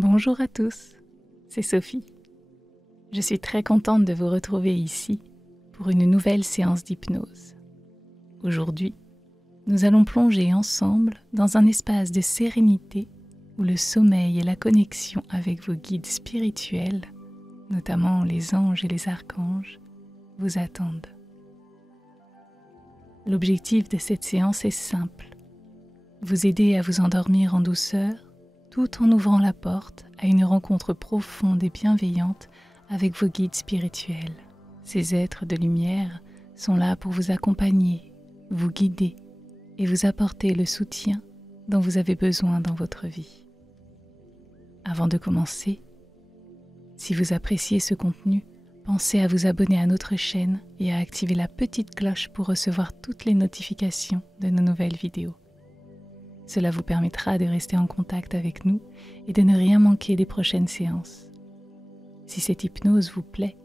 Bonjour à tous, c'est Sophie. Je suis très contente de vous retrouver ici pour une nouvelle séance d'hypnose. Aujourd'hui, nous allons plonger ensemble dans un espace de sérénité où le sommeil et la connexion avec vos guides spirituels, notamment les anges et les archanges, vous attendent. L'objectif de cette séance est simple, vous aider à vous endormir en douceur tout en ouvrant la porte à une rencontre profonde et bienveillante avec vos guides spirituels. Ces êtres de lumière sont là pour vous accompagner, vous guider et vous apporter le soutien dont vous avez besoin dans votre vie. Avant de commencer, si vous appréciez ce contenu, pensez à vous abonner à notre chaîne et à activer la petite cloche pour recevoir toutes les notifications de nos nouvelles vidéos. Cela vous permettra de rester en contact avec nous et de ne rien manquer des prochaines séances. Si cette hypnose vous plaît,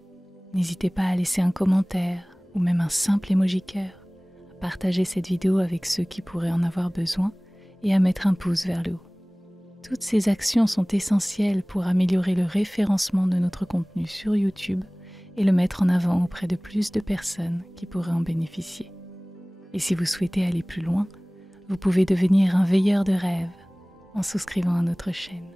n'hésitez pas à laisser un commentaire ou même un simple emoji cœur, à partager cette vidéo avec ceux qui pourraient en avoir besoin et à mettre un pouce vers le haut. Toutes ces actions sont essentielles pour améliorer le référencement de notre contenu sur YouTube et le mettre en avant auprès de plus de personnes qui pourraient en bénéficier. Et si vous souhaitez aller plus loin, vous pouvez devenir un veilleur de rêve en souscrivant à notre chaîne.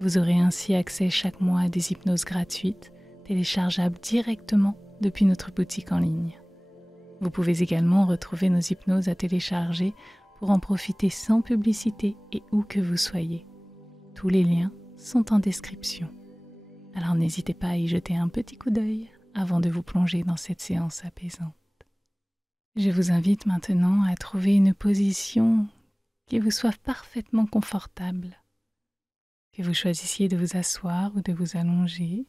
Vous aurez ainsi accès chaque mois à des hypnoses gratuites, téléchargeables directement depuis notre boutique en ligne. Vous pouvez également retrouver nos hypnoses à télécharger pour en profiter sans publicité et où que vous soyez. Tous les liens sont en description. Alors n'hésitez pas à y jeter un petit coup d'œil avant de vous plonger dans cette séance apaisante. Je vous invite maintenant à trouver une position qui vous soit parfaitement confortable. Que vous choisissiez de vous asseoir ou de vous allonger,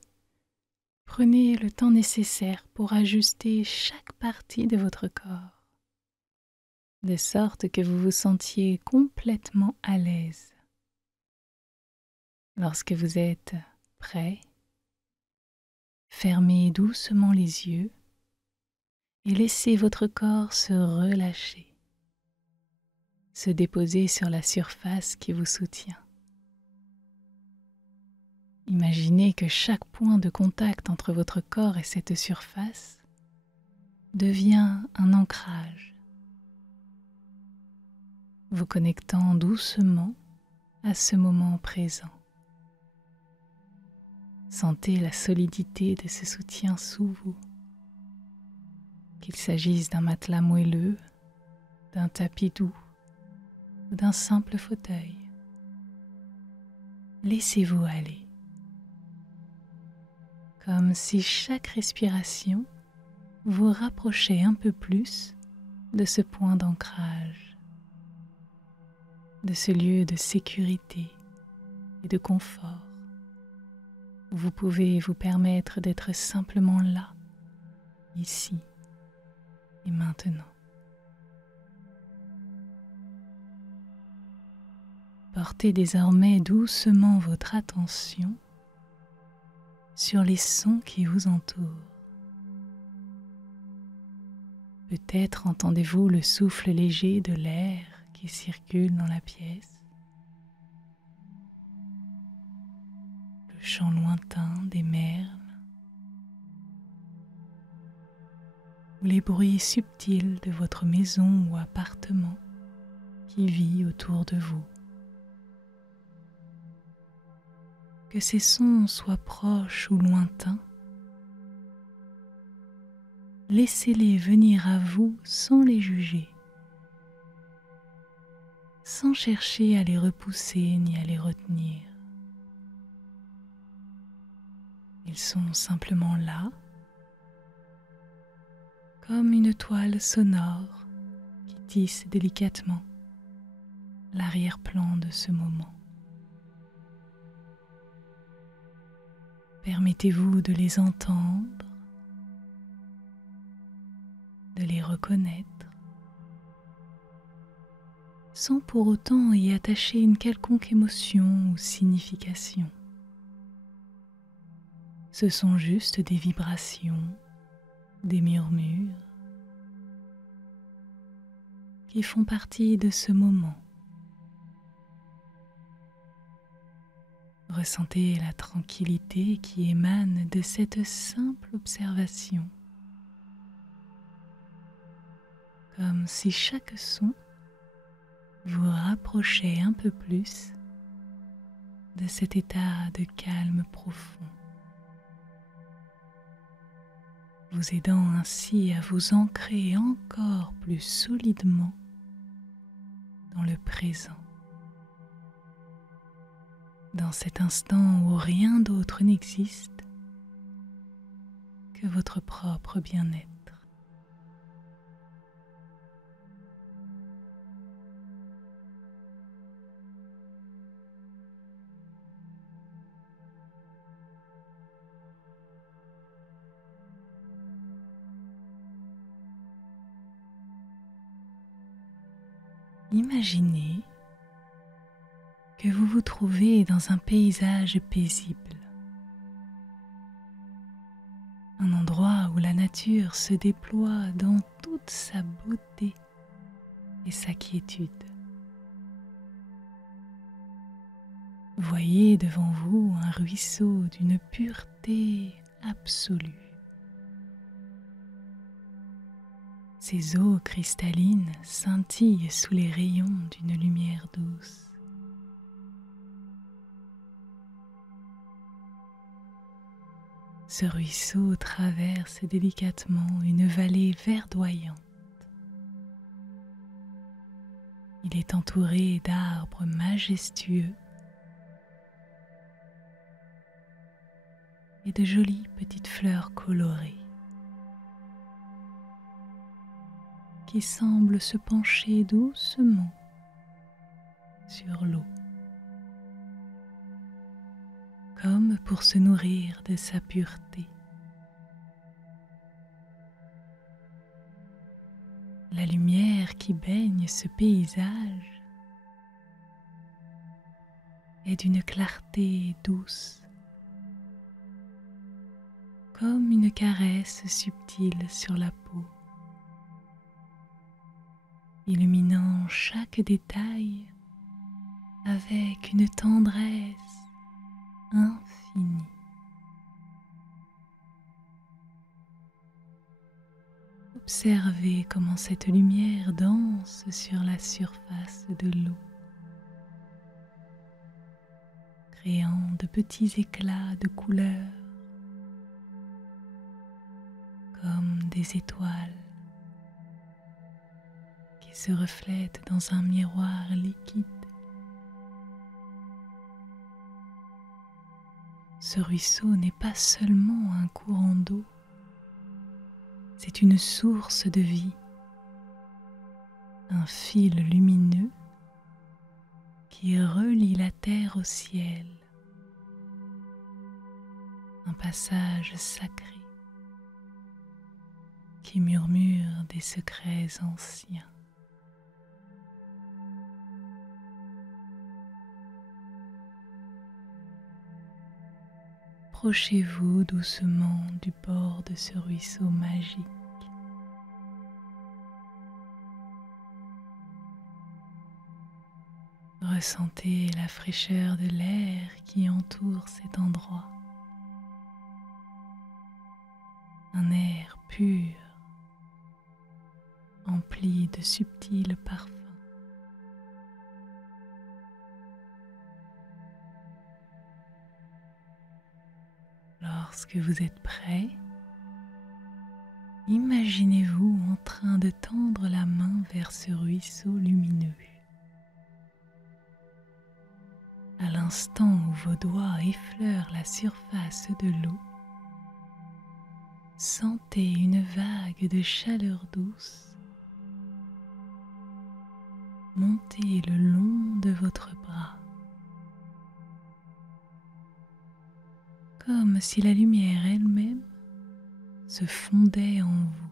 prenez le temps nécessaire pour ajuster chaque partie de votre corps, de sorte que vous vous sentiez complètement à l'aise. Lorsque vous êtes prêt, fermez doucement les yeux et laissez votre corps se relâcher, se déposer sur la surface qui vous soutient. Imaginez que chaque point de contact entre votre corps et cette surface devient un ancrage, vous connectant doucement à ce moment présent. Sentez la solidité de ce soutien sous vous, qu'il s'agisse d'un matelas moelleux, d'un tapis doux ou d'un simple fauteuil. Laissez-vous aller, comme si chaque respiration vous rapprochait un peu plus de ce point d'ancrage, de ce lieu de sécurité et de confort. Vous pouvez vous permettre d'être simplement là, ici et maintenant. Portez désormais doucement votre attention sur les sons qui vous entourent. Peut-être entendez-vous le souffle léger de l'air qui circule dans la pièce, le chant lointain des merles ou les bruits subtils de votre maison ou appartement qui vit autour de vous. Que ces sons soient proches ou lointains, laissez-les venir à vous sans les juger, sans chercher à les repousser ni à les retenir. Ils sont simplement là, comme une toile sonore qui tisse délicatement l'arrière-plan de ce moment. Permettez-vous de les entendre, de les reconnaître, sans pour autant y attacher une quelconque émotion ou signification. Ce sont juste des vibrations, des murmures qui font partie de ce moment. Ressentez la tranquillité qui émane de cette simple observation, comme si chaque son vous rapprochait un peu plus de cet état de calme profond, vous aidant ainsi à vous ancrer encore plus solidement dans le présent, dans cet instant où rien d'autre n'existe que votre propre bien-être. Imaginez que vous vous trouvez dans un paysage paisible, un endroit où la nature se déploie dans toute sa beauté et sa quiétude. Voyez devant vous un ruisseau d'une pureté absolue. Ses eaux cristallines scintillent sous les rayons d'une lumière douce. Ce ruisseau traverse délicatement une vallée verdoyante. Il est entouré d'arbres majestueux et de jolies petites fleurs colorées qui semblent se pencher doucement sur l'eau, comme pour se nourrir de sa pureté. La lumière qui baigne ce paysage est d'une clarté douce, comme une caresse subtile sur la peau, illuminant chaque détail avec une tendresse infinie. Observez comment cette lumière danse sur la surface de l'eau, créant de petits éclats de couleurs comme des étoiles qui se reflètent dans un miroir liquide. Ce ruisseau n'est pas seulement un courant d'eau, c'est une source de vie, un fil lumineux qui relie la terre au ciel, un passage sacré qui murmure des secrets anciens. Approchez-vous doucement du bord de ce ruisseau magique. Ressentez la fraîcheur de l'air qui entoure cet endroit. Un air pur, empli de subtils parfums. Lorsque vous êtes prêt, imaginez-vous en train de tendre la main vers ce ruisseau lumineux. À l'instant où vos doigts effleurent la surface de l'eau, sentez une vague de chaleur douce monter le long de votre bras, comme si la lumière elle-même se fondait en vous.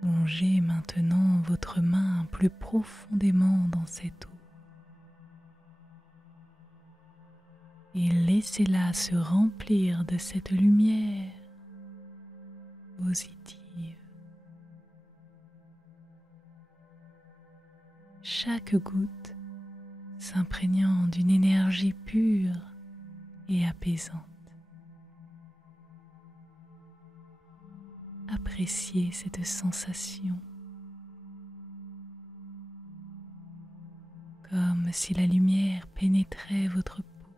Plongez maintenant votre main plus profondément dans cette eau et laissez-la se remplir de cette lumière positive. chaque goutte s'imprégnant d'une énergie pure et apaisante. Appréciez cette sensation comme si la lumière pénétrait votre peau,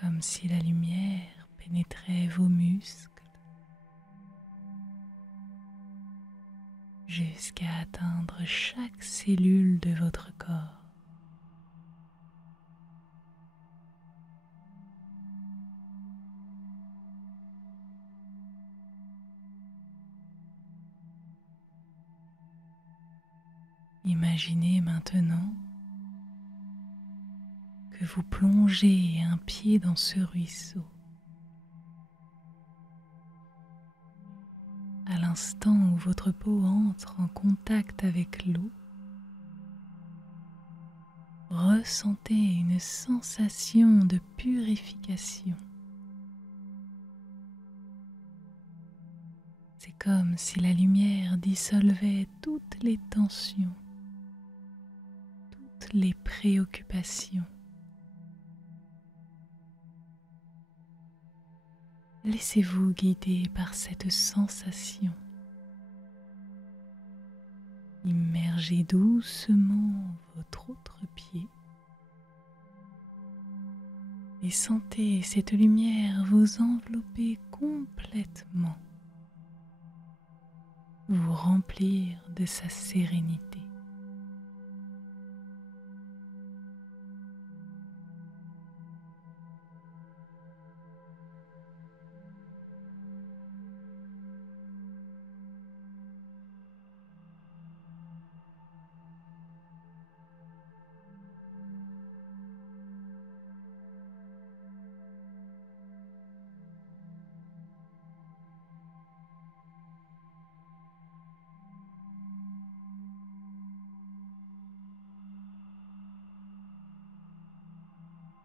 comme si la lumière pénétrait vos muscles, jusqu'à atteindre chaque cellule de votre corps. Imaginez maintenant que vous plongez un pied dans ce ruisseau. À l'instant où votre peau entre en contact avec l'eau, ressentez une sensation de purification. C'est comme si la lumière dissolvait toutes les tensions, toutes les préoccupations. Laissez-vous guider par cette sensation. Immergez doucement votre autre pied et sentez cette lumière vous envelopper complètement, vous remplir de sa sérénité.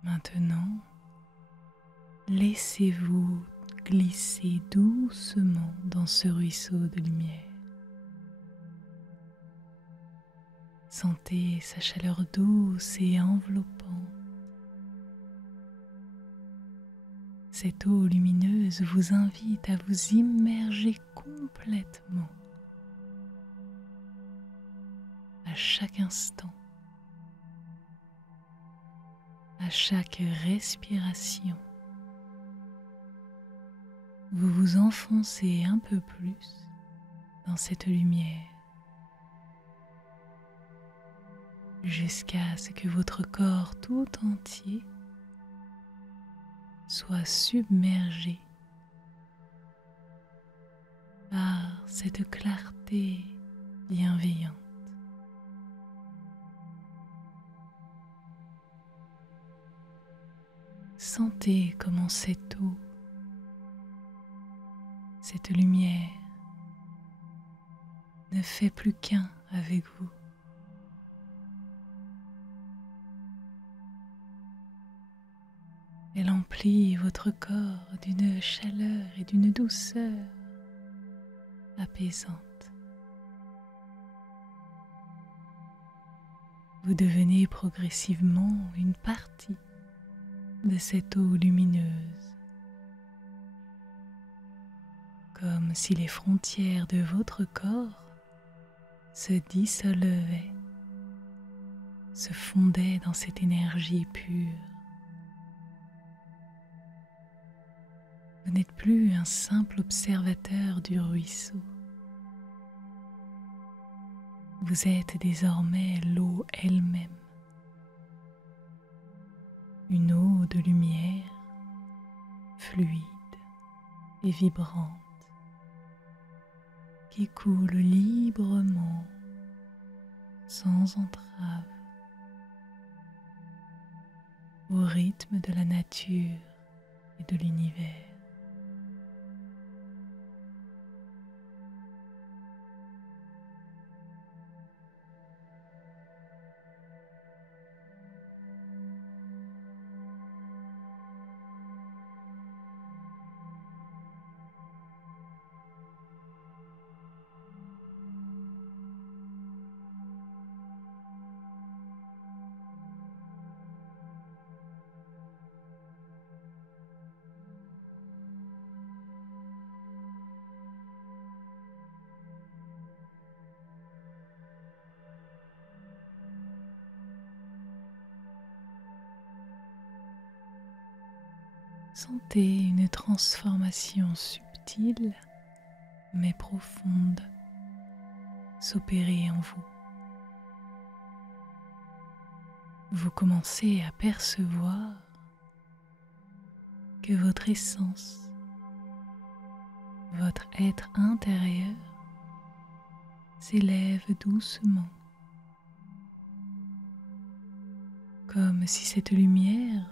Maintenant, laissez-vous glisser doucement dans ce ruisseau de lumière. Sentez sa chaleur douce et enveloppante. Cette eau lumineuse vous invite à vous immerger complètement à chaque instant, à chaque respiration. Vous vous enfoncez un peu plus dans cette lumière jusqu'à ce que votre corps tout entier soit submergé par cette clarté bienveillante. Sentez comment cette eau, cette lumière ne fait plus qu'un avec vous. Elle emplit votre corps d'une chaleur et d'une douceur apaisante. Vous devenez progressivement une partie de cette eau lumineuse, comme si les frontières de votre corps se dissolvaient, se fondaient dans cette énergie pure. Vous n'êtes plus un simple observateur du ruisseau. Vous êtes désormais l'eau elle-même, une eau de lumière fluide et vibrante qui coule librement, sans entrave, au rythme de la nature et de l'univers. Sentez une transformation subtile mais profonde s'opérer en vous. Vous commencez à percevoir que votre essence, votre être intérieur s'élève doucement, comme si cette lumière,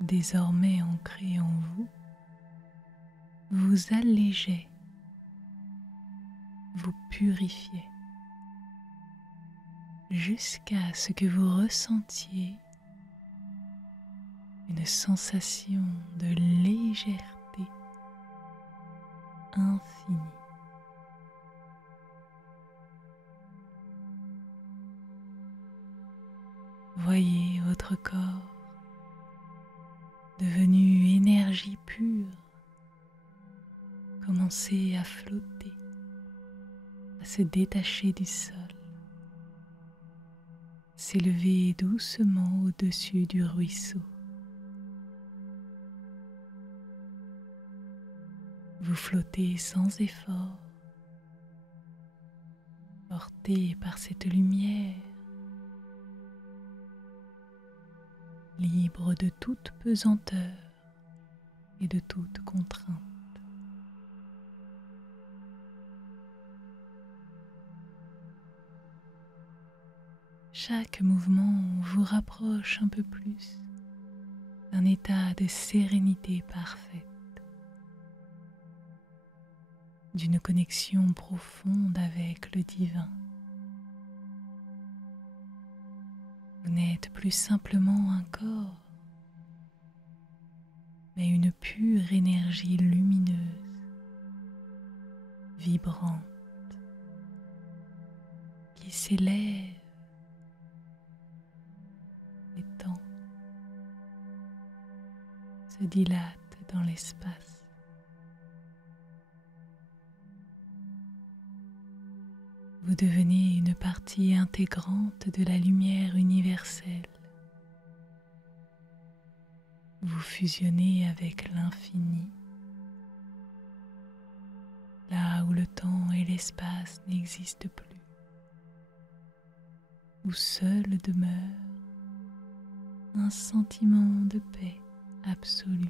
désormais ancrée en vous, vous allégeait, vous purifiait, jusqu'à ce que vous ressentiez une sensation de légèreté infinie. Voyez votre corps devenu énergie pure commencer à flotter, à se détacher du sol, s'élever doucement au-dessus du ruisseau. Vous flottez sans effort, porté par cette lumière, libre de toute pesanteur et de toute contrainte. Chaque mouvement vous rapproche un peu plus d'un état de sérénité parfaite, d'une connexion profonde avec le divin. Vous n'êtes plus simplement un corps, mais une pure énergie lumineuse, vibrante, qui s'élève, s'étend, se dilate dans l'espace. Vous devenez une partie intégrante de la lumière universelle. Vous fusionnez avec l'infini, là où le temps et l'espace n'existent plus, où seul demeure un sentiment de paix absolue.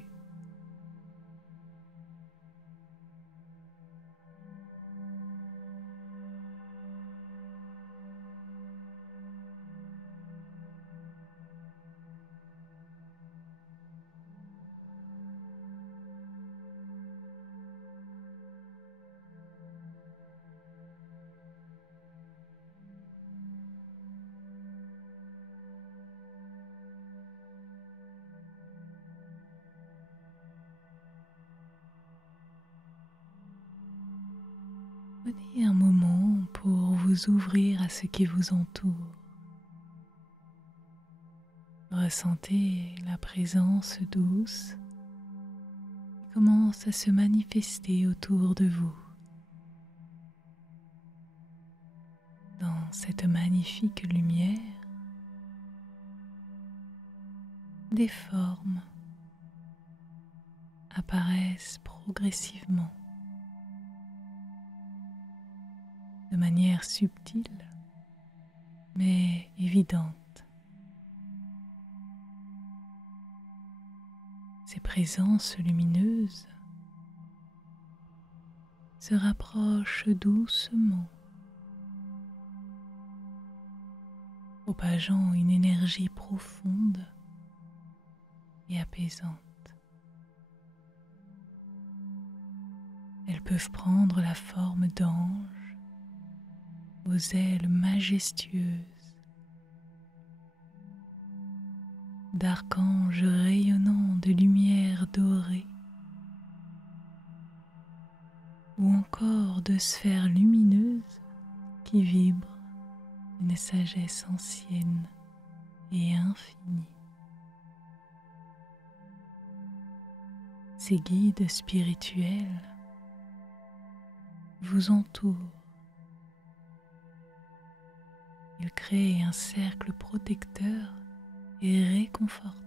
Prenez un moment pour vous ouvrir à ce qui vous entoure. Ressentez la présence douce qui commence à se manifester autour de vous. Dans cette magnifique lumière, des formes apparaissent progressivement, de manière subtile mais évidente. Ces présences lumineuses se rapprochent doucement, propageant une énergie profonde et apaisante. Elles peuvent prendre la forme d'anges aux ailes majestueuses, d'archanges rayonnants de lumière dorée, ou encore de sphères lumineuses qui vibrent d'une sagesse ancienne et infinie. Ces guides spirituels vous entourent. Ils créent un cercle protecteur et réconfortant.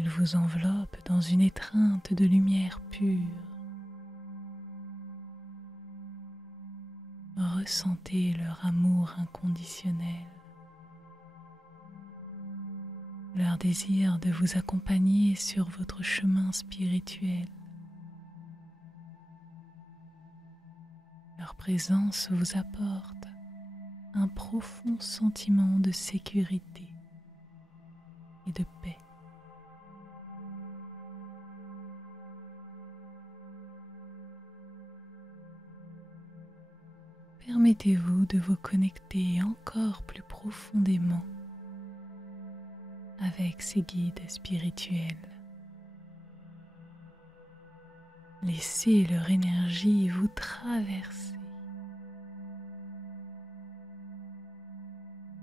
Ils vous enveloppent dans une étreinte de lumière pure. Ressentez leur amour inconditionnel, leur désir de vous accompagner sur votre chemin spirituel. Leur présence vous apporte un profond sentiment de sécurité et de paix. Permettez-vous de vous connecter encore plus profondément avec ces guides spirituels. Laissez leur énergie vous traverser,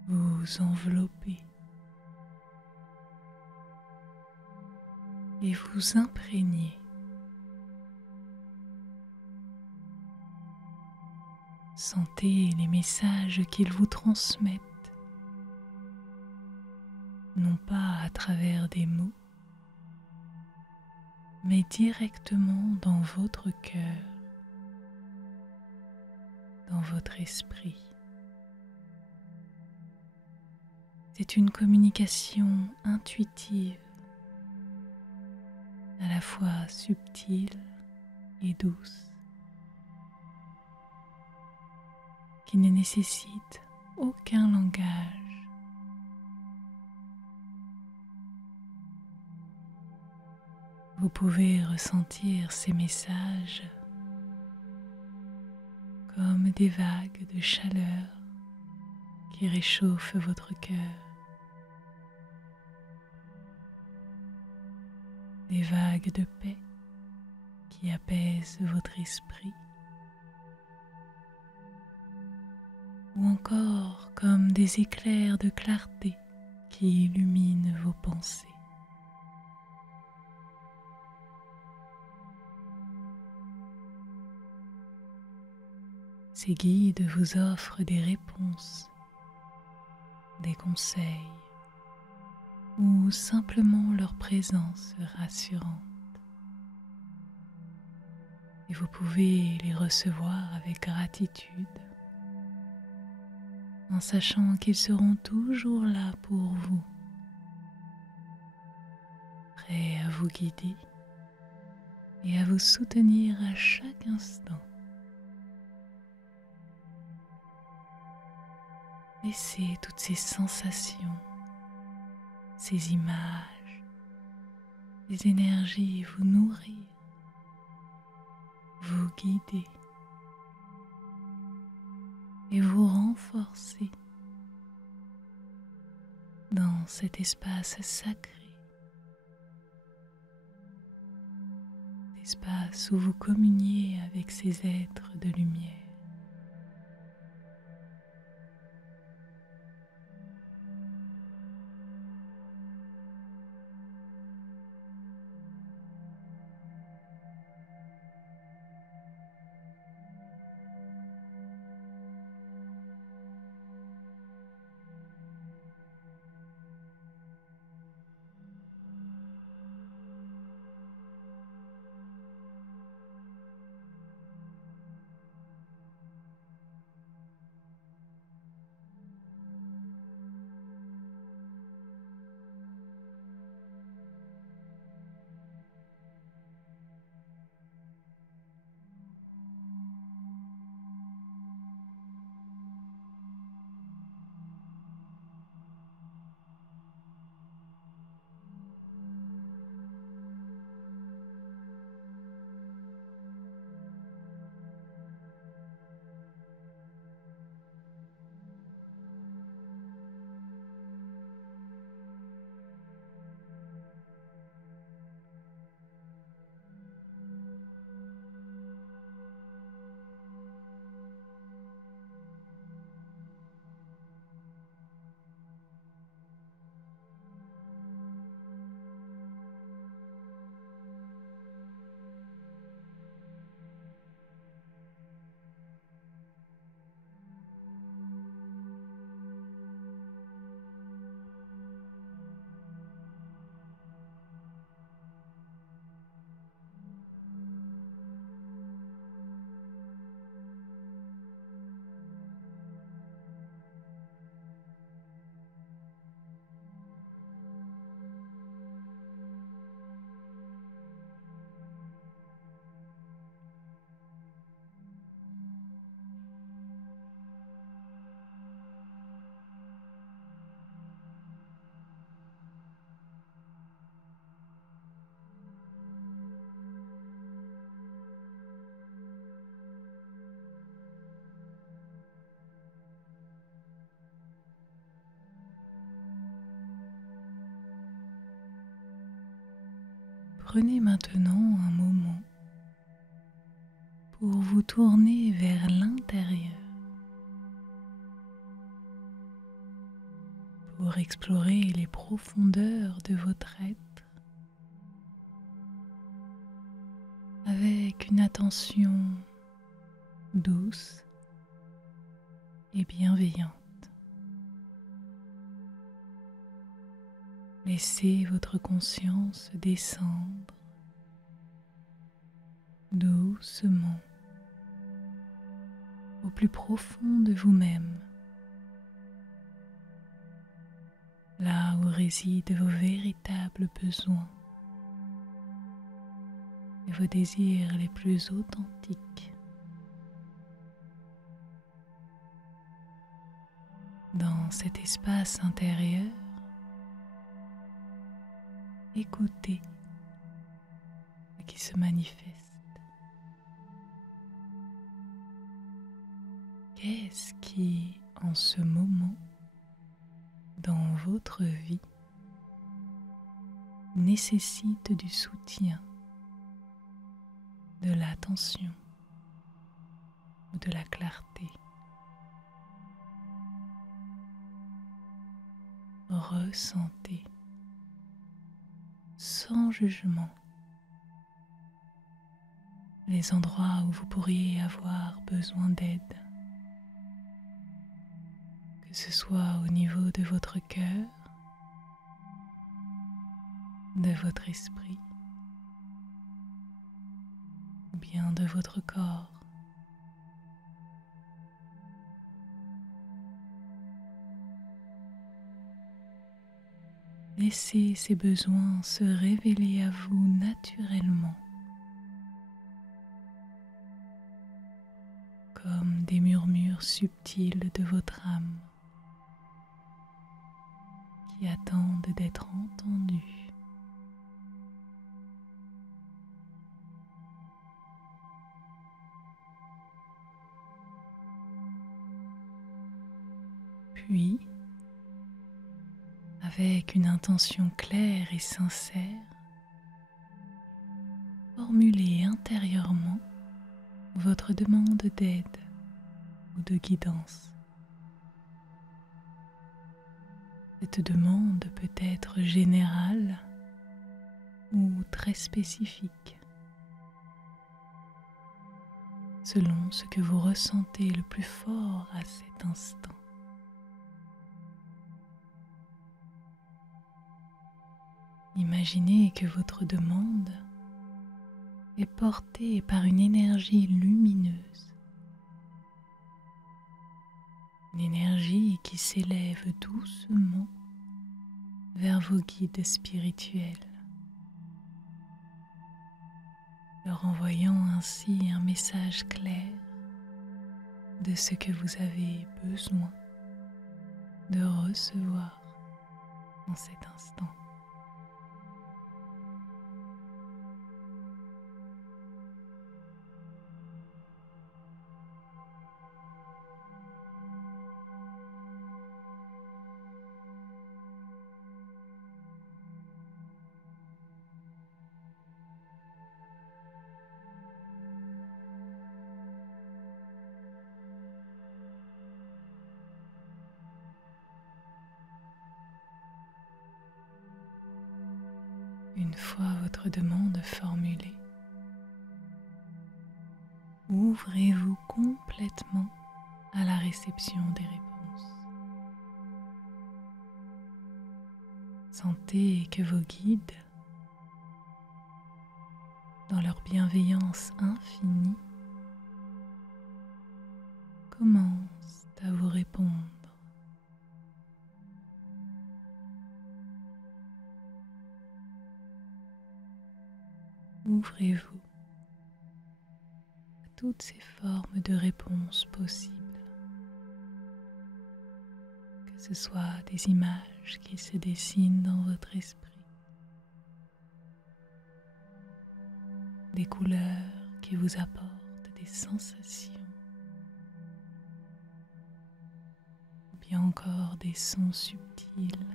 vous envelopper et vous imprégner. Sentez les messages qu'ils vous transmettent, non pas à travers des mots, mais directement dans votre cœur, dans votre esprit. C'est une communication intuitive, à la fois subtile et douce, qui ne nécessite aucun langage. Vous pouvez ressentir ces messages comme des vagues de chaleur qui réchauffent votre cœur, des vagues de paix qui apaisent votre esprit, ou encore comme des éclairs de clarté qui illuminent vos pensées. Ces guides vous offrent des réponses, des conseils ou simplement leur présence rassurante. Et vous pouvez les recevoir avec gratitude, en sachant qu'ils seront toujours là pour vous, prêts à vous guider et à vous soutenir à chaque instant. Laissez toutes ces sensations, ces images, ces énergies vous nourrir, vous guider et vous renforcer dans cet espace sacré, espace où vous communiez avec ces êtres de lumière. Prenez maintenant un moment pour vous tourner vers l'intérieur, pour explorer les profondeurs de votre être avec une attention douce et bienveillante. Laissez votre conscience descendre doucement au plus profond de vous-même, là où résident vos véritables besoins et vos désirs les plus authentiques. Dans cet espace intérieur, écoutez ce qui se manifeste. Qu'est-ce qui, en ce moment, dans votre vie, nécessite du soutien, de l'attention ou de la clarté? Ressentez sans jugement les endroits où vous pourriez avoir besoin d'aide, que ce soit au niveau de votre cœur, de votre esprit ou bien de votre corps. Laissez ces besoins se révéler à vous naturellement, comme des murmures subtils de votre âme qui attendent d'être entendus. Puis, avec une intention claire et sincère, formulez intérieurement votre demande d'aide ou de guidance. Cette demande peut être générale ou très spécifique, selon ce que vous ressentez le plus fort à cet instant. Imaginez que votre demande est portée par une énergie lumineuse, une énergie qui s'élève doucement vers vos guides spirituels, leur envoyant ainsi un message clair de ce que vous avez besoin de recevoir en cet instant. Une fois votre demande formulée, ouvrez-vous complètement à la réception des réponses. Sentez que vos guides, dans leur bienveillance infinie, commencent à vous répondre. Ouvrez-vous à toutes ces formes de réponses possibles, que ce soit des images qui se dessinent dans votre esprit, des couleurs qui vous apportent des sensations, ou bien encore des sons subtils,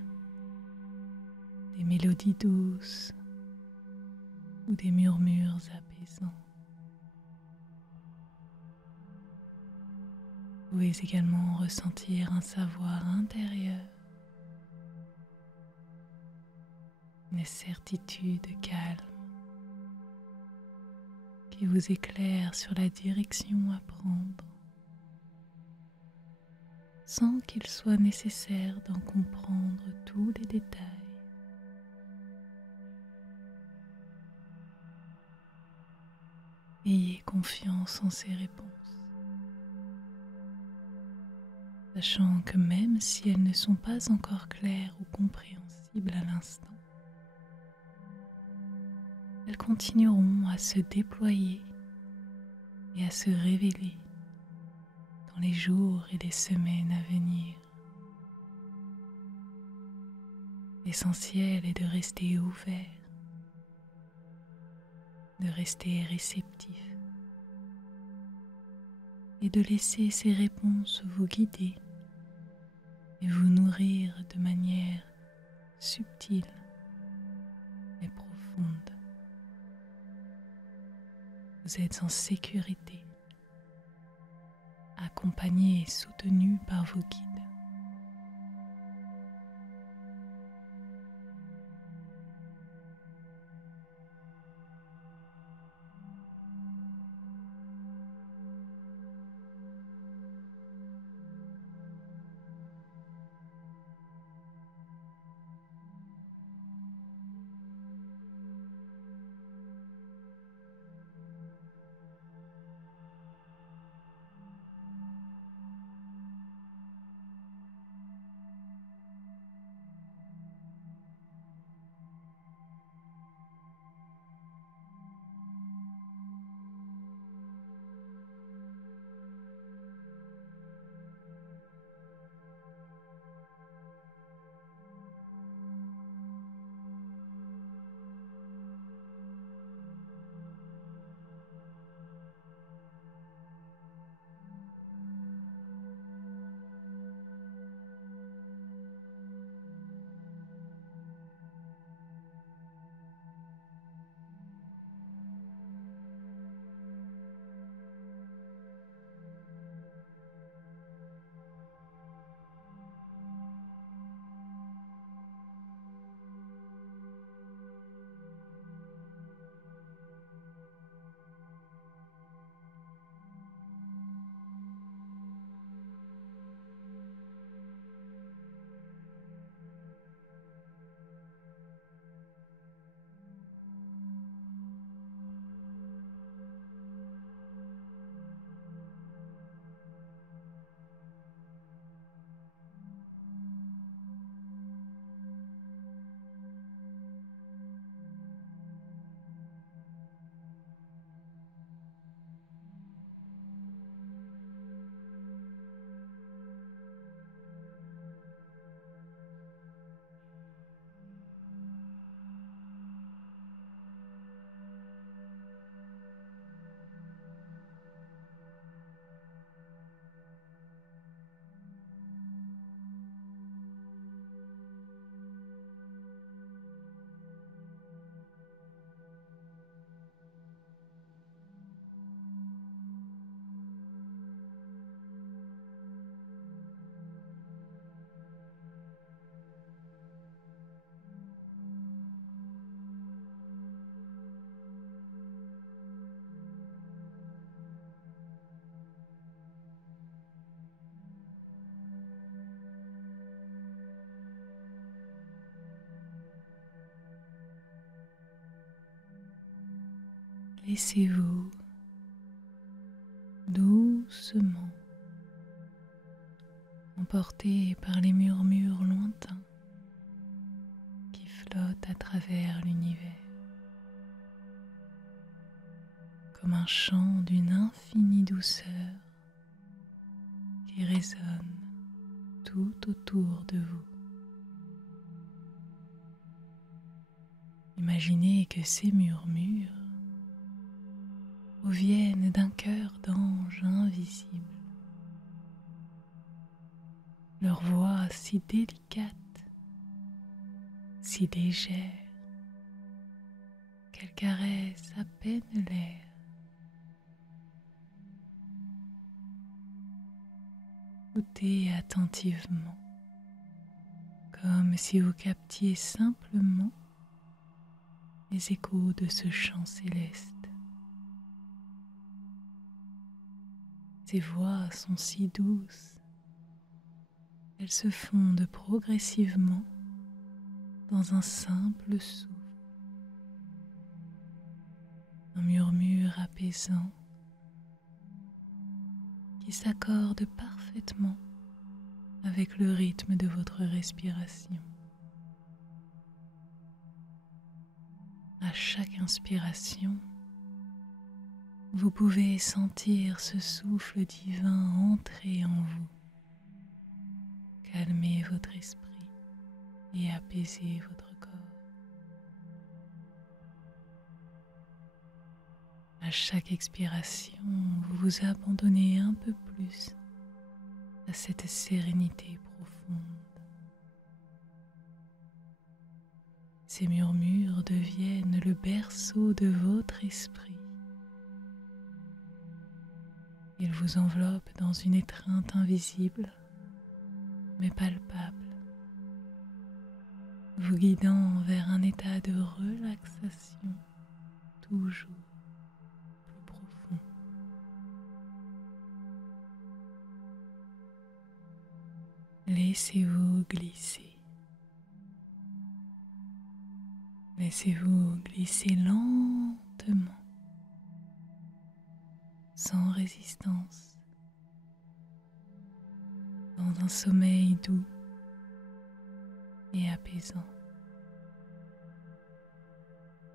des mélodies douces, ou des murmures apaisants. Vous pouvez également ressentir un savoir intérieur, une certitude calme qui vous éclaire sur la direction à prendre, sans qu'il soit nécessaire d'en comprendre tous les détails. Ayez confiance en ces réponses, sachant que même si elles ne sont pas encore claires ou compréhensibles à l'instant, elles continueront à se déployer et à se révéler dans les jours et les semaines à venir. L'essentiel est de rester ouvert, de rester réceptif et de laisser ces réponses vous guider et vous nourrir de manière subtile et profonde. Vous êtes en sécurité, accompagné et soutenu par vos guides. Laissez-vous doucement emporter par les murmures lointains qui flottent à travers l'univers, comme un chant d'une infinie douceur qui résonne tout autour de vous. Imaginez que ces murmures viennent d'un cœur d'ange invisible. Leur voix si délicate, si légère, qu'elle caresse à peine l'air. Écoutez attentivement, comme si vous captiez simplement les échos de ce chant céleste. Ces voix sont si douces, elles se fondent progressivement dans un simple souffle, un murmure apaisant qui s'accorde parfaitement avec le rythme de votre respiration. À chaque inspiration, vous pouvez sentir ce souffle divin entrer en vous, calmer votre esprit et apaiser votre corps. À chaque expiration, vous vous abandonnez un peu plus à cette sérénité profonde. Ces murmures deviennent le berceau de votre esprit. Ils vous enveloppent dans une étreinte invisible, mais palpable, vous guidant vers un état de relaxation toujours plus profond. Laissez-vous glisser. Laissez-vous glisser lentement, sans résistance, dans un sommeil doux et apaisant.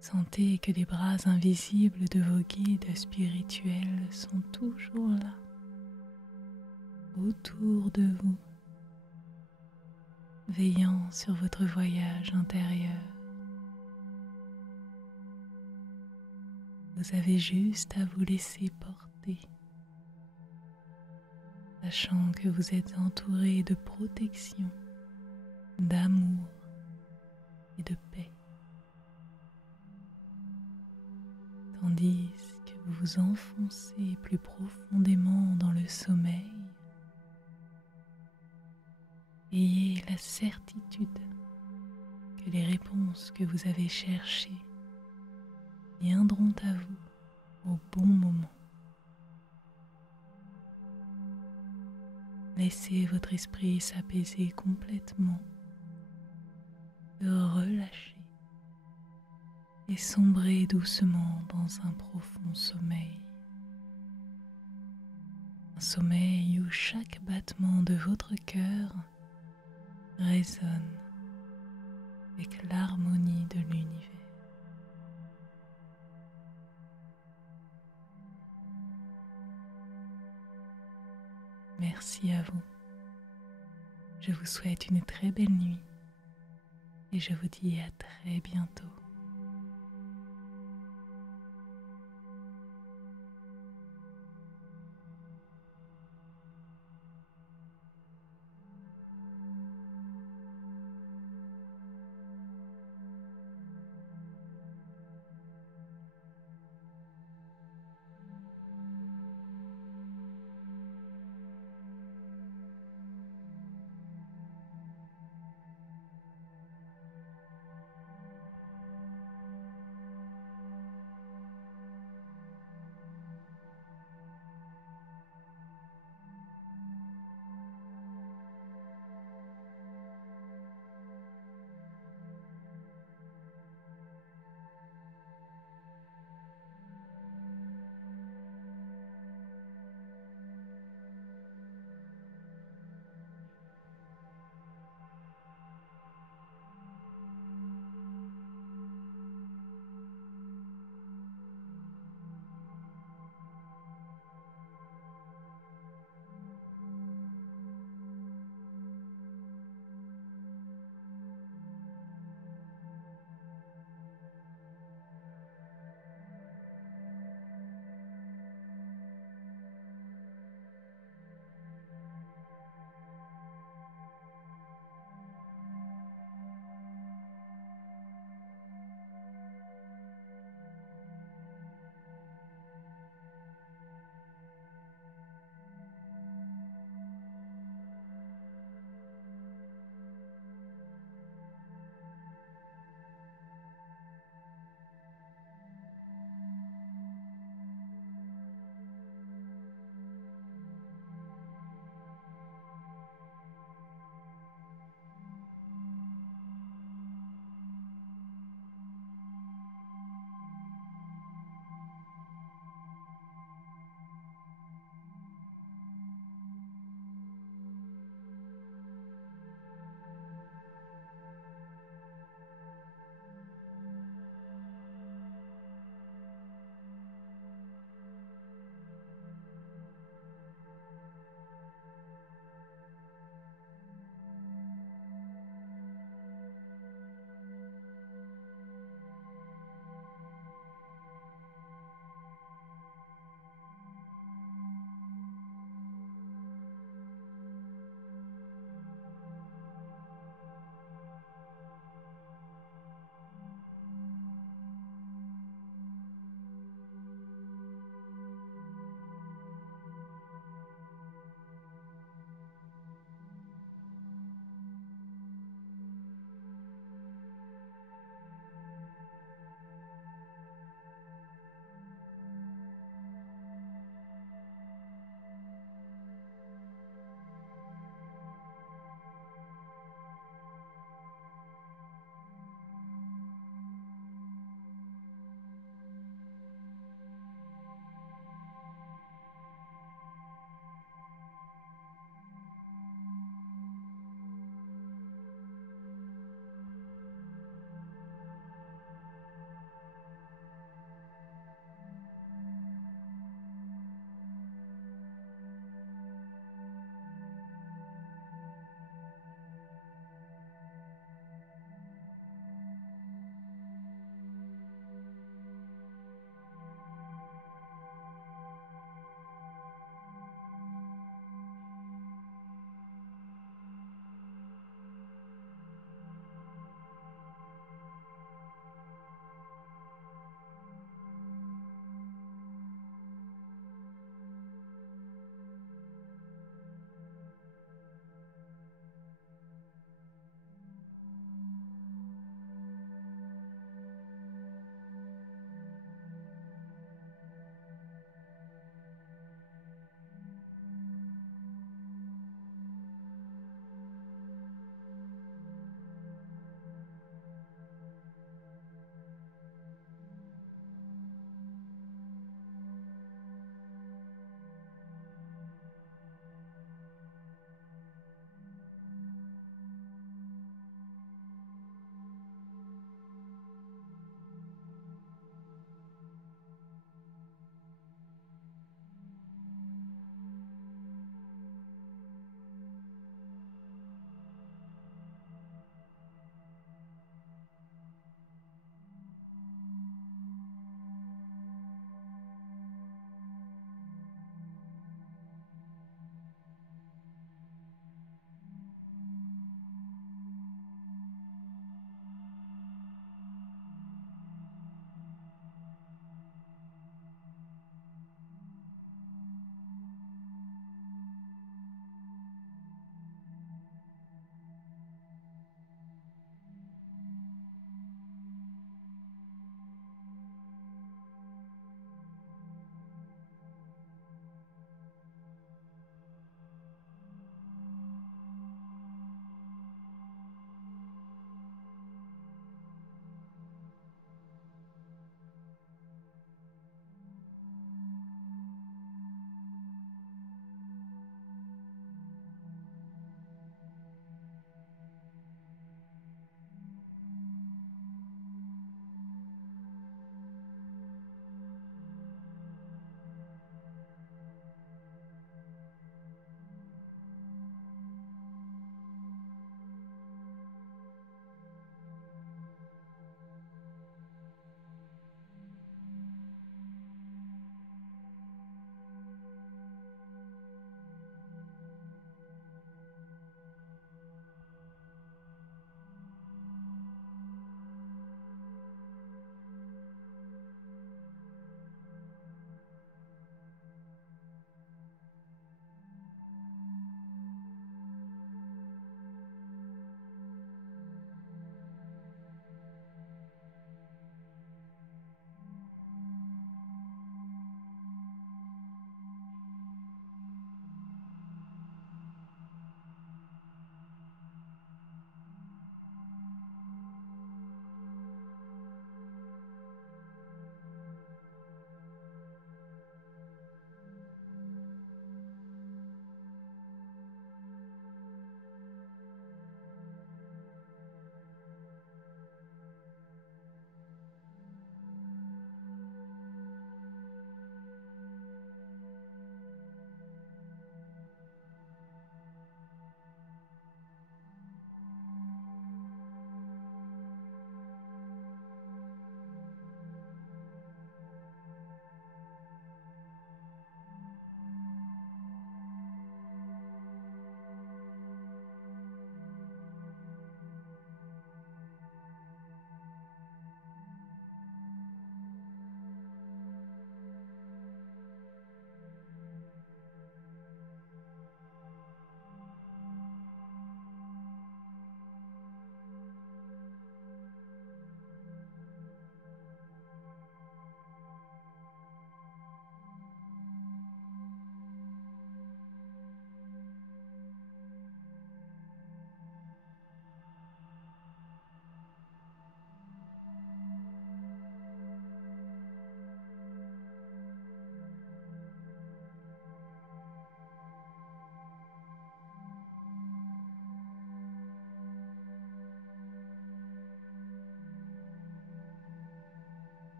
Sentez que les bras invisibles de vos guides spirituels sont toujours là, autour de vous, veillant sur votre voyage intérieur. Vous avez juste à vous laisser porter, sachant que vous êtes entouré de protection, d'amour et de paix. Tandis que vous vous enfoncez plus profondément dans le sommeil, ayez la certitude que les réponses que vous avez cherchées viendront à vous au bon moment. Laissez votre esprit s'apaiser complètement, se relâcher et sombrer doucement dans un profond sommeil. Un sommeil où chaque battement de votre cœur résonne avec l'harmonie de l'univers. Merci à vous. Je vous souhaite une très belle nuit et je vous dis à très bientôt.